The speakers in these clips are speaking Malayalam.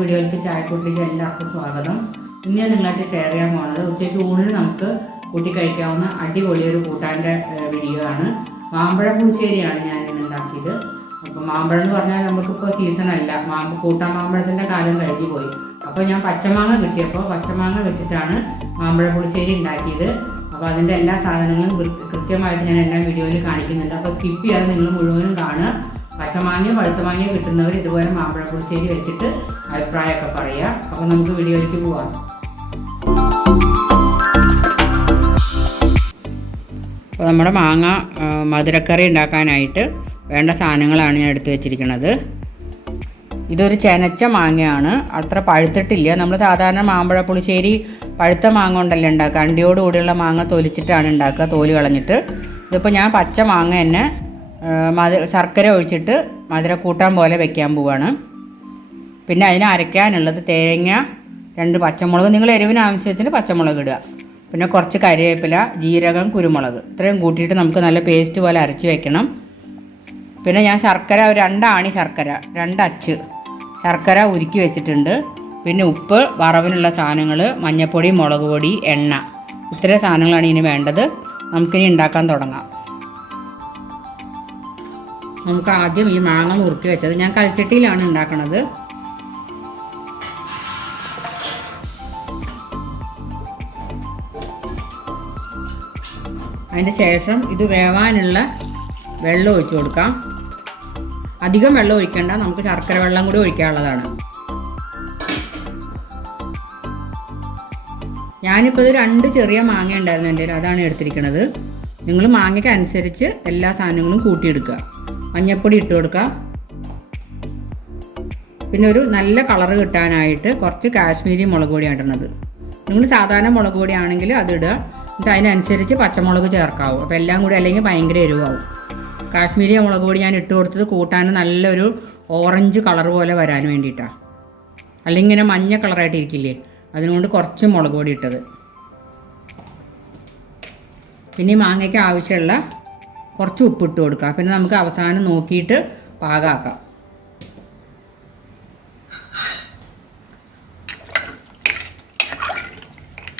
വീഡിയോയിലേക്ക് ചായക്കൂട്ടിലേക്ക് എല്ലാവർക്കും സ്വാഗതം. ഇന്ന് ഞാൻ നിങ്ങളായിട്ട് ഷെയർ ചെയ്യാൻ പോകുന്നത് ഉച്ചയ്ക്ക് ഊണിന് നമുക്ക് കൂട്ടി കഴിക്കാവുന്ന അടിപൊളി ഒരു കൂട്ടാന്റെ വീഡിയോ ആണ്. മാമ്പഴ പുളിശ്ശേരിയാണ് ഞാൻ ഇന്ന് ഉണ്ടാക്കിയത്. അപ്പോൾ മാമ്പഴം എന്ന് പറഞ്ഞാൽ നമുക്കിപ്പോൾ സീസൺ അല്ല. മാമ്പ കൂട്ടാൻ മാമ്പഴത്തിന്റെ കാലം കഴിഞ്ഞു പോയി. അപ്പോൾ ഞാൻ പച്ചമാങ്ങ കിട്ടിയപ്പോൾ പച്ചമാങ്ങ വെച്ചിട്ടാണ് മാമ്പഴ പുളിശ്ശേരി ഉണ്ടാക്കിയത്. അപ്പോൾ അതിന്റെ എല്ലാ സാധനങ്ങളും കൃത്യമായിട്ട് ഞാൻ എല്ലാ വീഡിയോയിൽ കാണിക്കുന്നുണ്ട്. അപ്പോൾ സ്കിപ്പ് ചെയ്യാതെ നിങ്ങൾ മുഴുവനും കാണുക. പച്ചമാങ്ങയോ പഴുത്ത മാങ്ങയോ കിട്ടുന്നവർ ഇതുപോലെ മാമ്പഴ പുളിശ്ശേരി വെച്ചിട്ട് അഭിപ്രായമൊക്കെ പറയുക. അപ്പോൾ നമുക്ക് വീഡിയോയിലേക്ക് പോവാം. അപ്പോൾ നമ്മുടെ മാങ്ങ മധുരക്കറി ഉണ്ടാക്കാനായിട്ട് വേണ്ട സാധനങ്ങളാണ് ഞാൻ എടുത്തു വെച്ചിരിക്കുന്നത്. ഇതൊരു ചെനച്ച മാങ്ങയാണ്. അത്ര പഴുത്തിട്ടില്ല. നമ്മൾ സാധാരണ മാമ്പഴ പുളിശ്ശേരി പഴുത്ത മാങ്ങ കൊണ്ടല്ലേ ഉണ്ടാക്കുക? അണ്ടിയോടുകൂടിയുള്ള മാങ്ങ തൊലിച്ചിട്ടാണ് ഉണ്ടാക്കുക. തോൽ കളഞ്ഞിട്ട്. ഇതിപ്പോൾ ഞാൻ പച്ച മാങ്ങ തന്നെ ആ, മധു ശർക്കര ഒഴിച്ചിട്ട് മധുര കൂട്ടാൻ പോലെ വെക്കാൻ പോവാണ്. പിന്നെ അതിന് അരയ്ക്കാനുള്ളത് തേങ്ങ രണ്ട് പച്ചമുളക്. നിങ്ങൾ എരിവിന് ആവശ്യത്തിന് പച്ചമുളക് ഇടുക. പിന്നെ കുറച്ച് കരിവേപ്പില ജീരകം കുരുമുളക്. ഇത്രയും കൂട്ടിയിട്ട് നമുക്ക് നല്ല പേസ്റ്റ് പോലെ അരച്ച് വെക്കണം. പിന്നെ ഞാൻ ശർക്കര രണ്ടാണി ശർക്കര രണ്ടച്ച് ശർക്കര ഉരുക്കി വെച്ചിട്ടുണ്ട്. പിന്നെ ഉപ്പ് വറവിനുള്ള സാധനങ്ങൾ മഞ്ഞൾപ്പൊടി മുളക് പൊടി എണ്ണ. ഇത്രയും സാധനങ്ങളാണ് ഇനി വേണ്ടത്. നമുക്കിനി ഉണ്ടാക്കാൻ തുടങ്ങാം. നമുക്ക് ആദ്യം ഈ മാങ്ങ നുറുക്കി വെച്ചത്. ഞാൻ കൽച്ചട്ടിയിലാണ് ഉണ്ടാക്കണത്. അതിന്റെ ശേഷം ഇത് വേവാനുള്ള വെള്ളം ഒഴിച്ചു കൊടുക്കാം. അധികം വെള്ളം ഒഴിക്കേണ്ട. നമുക്ക് ശർക്കര വെള്ളം കൂടി ഒഴിക്കാനുള്ളതാണ്. ഞാനിപ്പോൾ ഇത് രണ്ട് ചെറിയ മാങ്ങ ഉണ്ടായിരുന്നു എന്റെ അതാണ് എടുത്തിരിക്കുന്നത് നിങ്ങൾ മാങ്ങയ്ക്ക് അനുസരിച്ച് എല്ലാ സാധനങ്ങളും കൂട്ടിയെടുക്കുക. മഞ്ഞൾപ്പൊടി ഇട്ട് കൊടുക്കുക പിന്നെ ഒരു നല്ല കളർ കിട്ടാനായിട്ട് കുറച്ച് കാശ്മീരി മുളക് പൊടിയാണ് ഇടുന്നത്. നിങ്ങൾ സാധാരണ മുളക് പൊടി ആണെങ്കിൽ അത് ഇടുക. എന്നിട്ട് അതിനനുസരിച്ച് പച്ചമുളക് ചേർക്കാവും. അപ്പോൾ എല്ലാം കൂടി അല്ലെങ്കിൽ ഭയങ്കര എരിവാവും. കാശ്മീരി മുളക് പൊടി ഞാൻ ഇട്ട് കൊടുത്തത് കൂട്ടാൻ നല്ലൊരു ഓറഞ്ച് കളർ പോലെ വരാൻ വേണ്ടിയിട്ടാണ് അല്ലെങ്കിൽ ഇങ്ങനെ മഞ്ഞ കളറായിട്ട് ഇരിക്കില്ലേ? അതിനുകൊണ്ട് കുറച്ച് മുളക് പൊടി ഇട്ടത്. പിന്നെ മാങ്ങയ്ക്ക് ആവശ്യമുള്ള കുറച്ച് ഉപ്പിട്ട് കൊടുക്കാം. പിന്നെ നമുക്ക് അവസാനം നോക്കിയിട്ട് പാകാക്കാം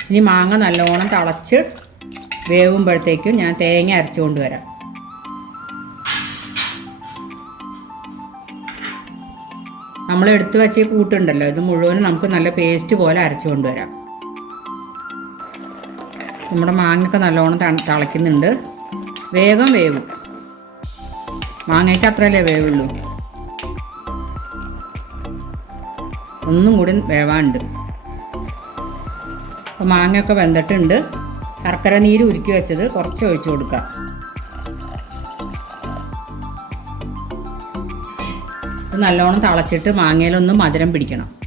ഇനി മാങ്ങ നല്ലോണം തിളച്ച് വേവുമ്പോഴത്തേക്കും ഞാൻ തേങ്ങ അരച്ചുകൊണ്ട് വരാം. നമ്മൾ എടുത്തു വെച്ച കൂട്ടുണ്ടല്ലോ ഇത് മുഴുവനും നമുക്ക് നല്ല പേസ്റ്റ് പോലെ അരച്ചുകൊണ്ട് വരാം. നമ്മുടെ മാങ്ങയൊക്കെ നല്ലോണം തിളയ്ക്കുന്നുണ്ട്. വേഗം വേവും. മാങ്ങയ്ക്ക് അത്രയല്ലേ വേവുള്ളൂ? ഒന്നും കൂടി വേവാണ്ട്. അപ്പോൾ മാങ്ങയൊക്കെ വെന്തിട്ടുണ്ട്. ശർക്കര നീര് ഉരുക്കി വെച്ചത് കുറച്ച് ഒഴിച്ചു കൊടുക്കാം. ഇത് നല്ലോണം തളച്ചിട്ട് മാങ്ങയിലൊന്നും മധുരം പിടിക്കണം.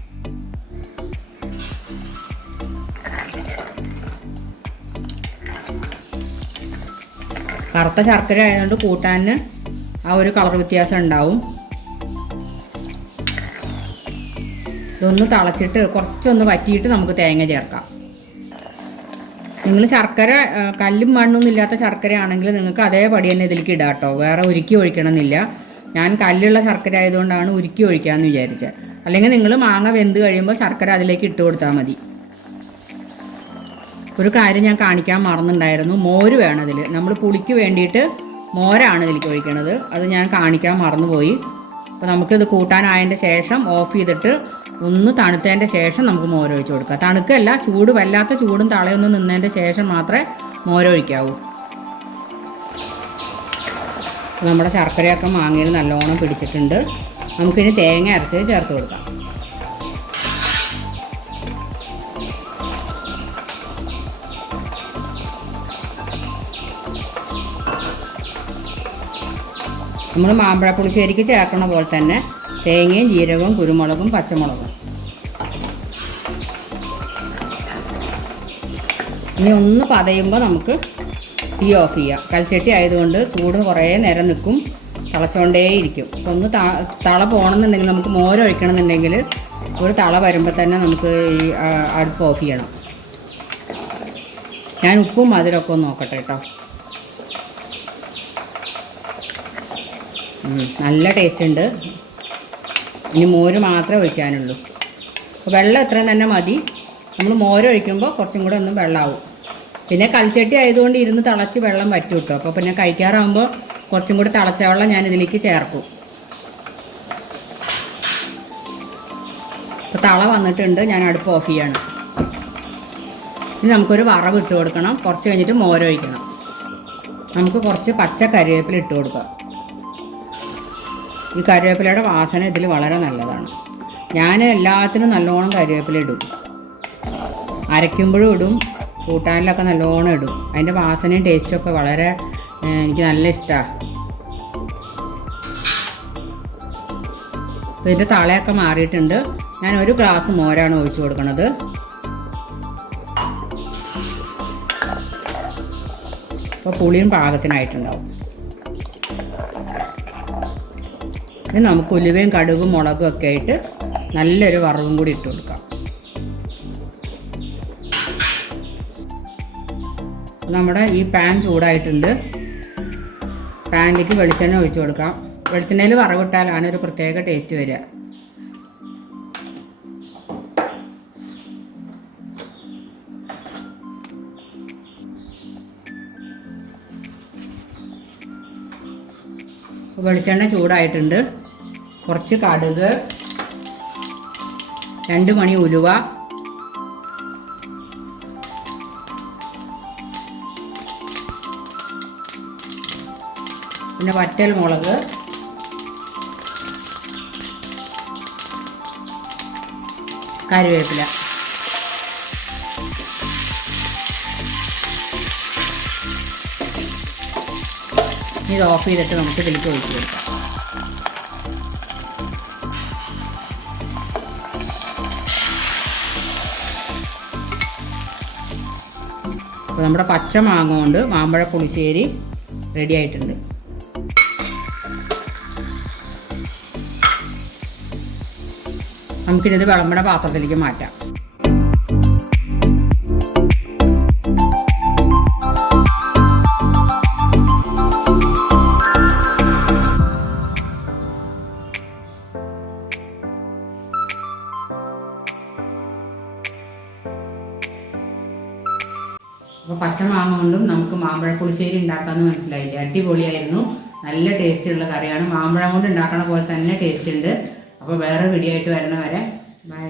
കറുത്ത ശർക്കര ആയതുകൊണ്ട് കൂട്ടാൻ ആ ഒരു കളർ വ്യത്യാസം ഉണ്ടാവും. ഇതൊന്ന് തളച്ചിട്ട് കുറച്ചൊന്ന് വറ്റിയിട്ട് നമുക്ക് തേങ്ങ ചേർക്കാം. നിങ്ങൾ ശർക്കര കല്ലും മണ്ണൊന്നും ഇല്ലാത്ത ശർക്കര ആണെങ്കിൽ നിങ്ങൾക്ക് അതേപടി തന്നെ ഇതിലേക്ക് ഇടാം കേട്ടോ. വേറെ ഉരുക്കി ഒഴിക്കണമെന്നില്ല. ഞാൻ കല്ലുള്ള ശർക്കര ആയതുകൊണ്ടാണ് ഉരുക്കി ഒഴിക്കാമെന്ന് വിചാരിച്ചത്. അല്ലെങ്കിൽ നിങ്ങൾ മാങ്ങ വെന്ത് കഴിയുമ്പോൾ ശർക്കര അതിലേക്ക് ഇട്ട് കൊടുത്താൽ മതി. ഒരു കാര്യം ഞാൻ കാണിക്കാൻ മറന്നുണ്ടായിരുന്നു. മോര് വേണം ഇതിൽ നമ്മൾ പുളിക്ക് വേണ്ടിയിട്ട് മോരാണ് ഇതിലേക്ക് ഒഴിക്കണത്. അത് ഞാൻ കാണിക്കാൻ മറന്നുപോയി. അപ്പോൾ നമുക്കിത് കൂട്ടാനായതിന്റെ ശേഷം ഓഫ് ചെയ്തിട്ട് ഒന്ന് തണുത്തതിന്റെ ശേഷം നമുക്ക് മോരൊഴിച്ച് കൊടുക്കാം. തണുക്കല്ല ചൂട് വല്ലാത്ത ചൂടും തളയൊന്നും നിന്നതിന്റെ ശേഷം മാത്രമേ മോരൊഴിക്കാവൂ നമ്മുടെ ശർക്കരയൊക്കെ മാങ്ങയിൽ നല്ലോണം പിടിച്ചിട്ടുണ്ട്. നമുക്കിനി തേങ്ങ അരച്ചത് ചേർത്ത് കൊടുക്കാം. നമ്മൾ മാമ്പഴ പുളിശ്ശേരിക്ക് ചേർക്കണ പോലെ തന്നെ തേങ്ങയും ജീരകവും കുരുമുളകും പച്ചമുളകും. ഇനി ഒന്ന് പതയുമ്പോൾ നമുക്ക് തീ ഓഫ് ചെയ്യാം. കൽച്ചട്ടി ആയതുകൊണ്ട് ചൂട് കുറേ നേരം നിൽക്കും. തിളച്ചുകൊണ്ടേയിരിക്കും അപ്പോൾ ഒന്ന് തള പോകണമെന്നുണ്ടെങ്കിൽ നമുക്ക് മോരൊഴിക്കണമെന്നുണ്ടെങ്കിൽ ഒരു തള വരുമ്പോൾ തന്നെ നമുക്ക് ഈ അടുപ്പ് ഓഫ് ചെയ്യണം. ഞാൻ ഉപ്പും മധുരമൊക്കെ ഒന്ന് നോക്കട്ടെ കേട്ടോ. നല്ല ടേസ്റ്റ് ഉണ്ട്. ഇനി മോര് മാത്രമേ ഒഴിക്കാനുള്ളൂ. അപ്പോൾ വെള്ളം ഇത്രയും തന്നെ മതി. നമ്മൾ മോര് ഒഴിക്കുമ്പോൾ കുറച്ചും കൂടെ ഒന്നും വെള്ളമാവും പിന്നെ കൽച്ചട്ടി ആയതുകൊണ്ട് ഇരുന്ന് തിളച്ച് വെള്ളം വറ്റും കിട്ടും അപ്പോൾ പിന്നെ കഴിക്കാറാകുമ്പോൾ കുറച്ചും കൂടി തിളച്ച വെള്ളം ഞാൻ ഇതിലേക്ക് ചേർക്കും. അപ്പോൾ തള വന്നിട്ടുണ്ട്. ഞാൻ അടുപ്പ് ഓഫ് ചെയ്യാണ്. ഇനി നമുക്കൊരു വറവ് ഇട്ട് കൊടുക്കണം. കുറച്ച് കഴിഞ്ഞിട്ട് മോരൊഴിക്കണം നമുക്ക് കുറച്ച് പച്ച കറിവേപ്പില ഇട്ട് കൊടുക്കാം. ഈ കറിവേപ്പിലയുടെ വാസന ഇതിൽ വളരെ നല്ലതാണ്. ഞാൻ എല്ലാത്തിനും നല്ലോണം കറിവേപ്പില ഇടും. അരയ്ക്കുമ്പോഴും ഇടും കൂട്ടാനിലൊക്കെ നല്ലോണം ഇടും. അതിന്റെ വാസനയും ടേസ്റ്റും ഒക്കെ വളരെ എനിക്ക് നല്ല ഇഷ്ടമാണ് അപ്പോൾ ഇതിന്റെ തളയൊക്കെ മാറിയിട്ടുണ്ട്. ഞാൻ ഒരു ഗ്ലാസ് മോരാണ് ഒഴിച്ചു കൊടുക്കുന്നത് അപ്പോൾ പുളിയും പാകത്തിനായിട്ടുണ്ടാവും. ഇനി നമുക്ക് ഉലുവയും കടുകും മുളകും ഒക്കെ ആയിട്ട് നല്ലൊരു വറവും കൂടി ഇട്ട് കൊടുക്കാം. നമ്മുടെ ഈ പാൻ ചൂടായിട്ടുണ്ട്. പാനിലേക്ക് വെളിച്ചെണ്ണ ഒഴിച്ചു കൊടുക്കാം. വെളിച്ചെണ്ണയിൽ വറവിട്ടാലാണ് ഒരു പ്രത്യേക ടേസ്റ്റ് വരിക. വെളിച്ചെണ്ണ ചൂടായിട്ടുണ്ട്. കുറച്ച് കടുക് രണ്ട് മണി ഉലുവ പിന്നെ വറ്റൽ മുളക് കറിവേപ്പില. ഇത് ഓഫ് ചെയ്തിട്ട് നമുക്ക് ഇതിലേക്ക് ഒഴിച്ചു കൊടുക്കാം. അപ്പോൾ നമ്മുടെ പച്ച മാങ്ങ കൊണ്ട് മാമ്പഴ പുളിശ്ശേരി റെഡി ആയിട്ടുണ്ട്. നമുക്കിത് വിളമ്പണ പാത്രത്തിലേക്ക് മാറ്റാം. പച്ചമാങ്ങ കൊണ്ടും നമുക്ക് മാമ്പഴ പുളിശ്ശേരി ഉണ്ടാക്കാമെന്ന് മനസ്സിലായില്ലേ? അടിപൊളിയായിരുന്നു. നല്ല ടേസ്റ്റുള്ള കറിയാണ്. മാമ്പഴം കൊണ്ട് ഉണ്ടാക്കണ പോലെ തന്നെ ടേസ്റ്റ് ഉണ്ട്. അപ്പോൾ വേറെ വീഡിയോ ആയിട്ട് വരണ വരെ ബൈ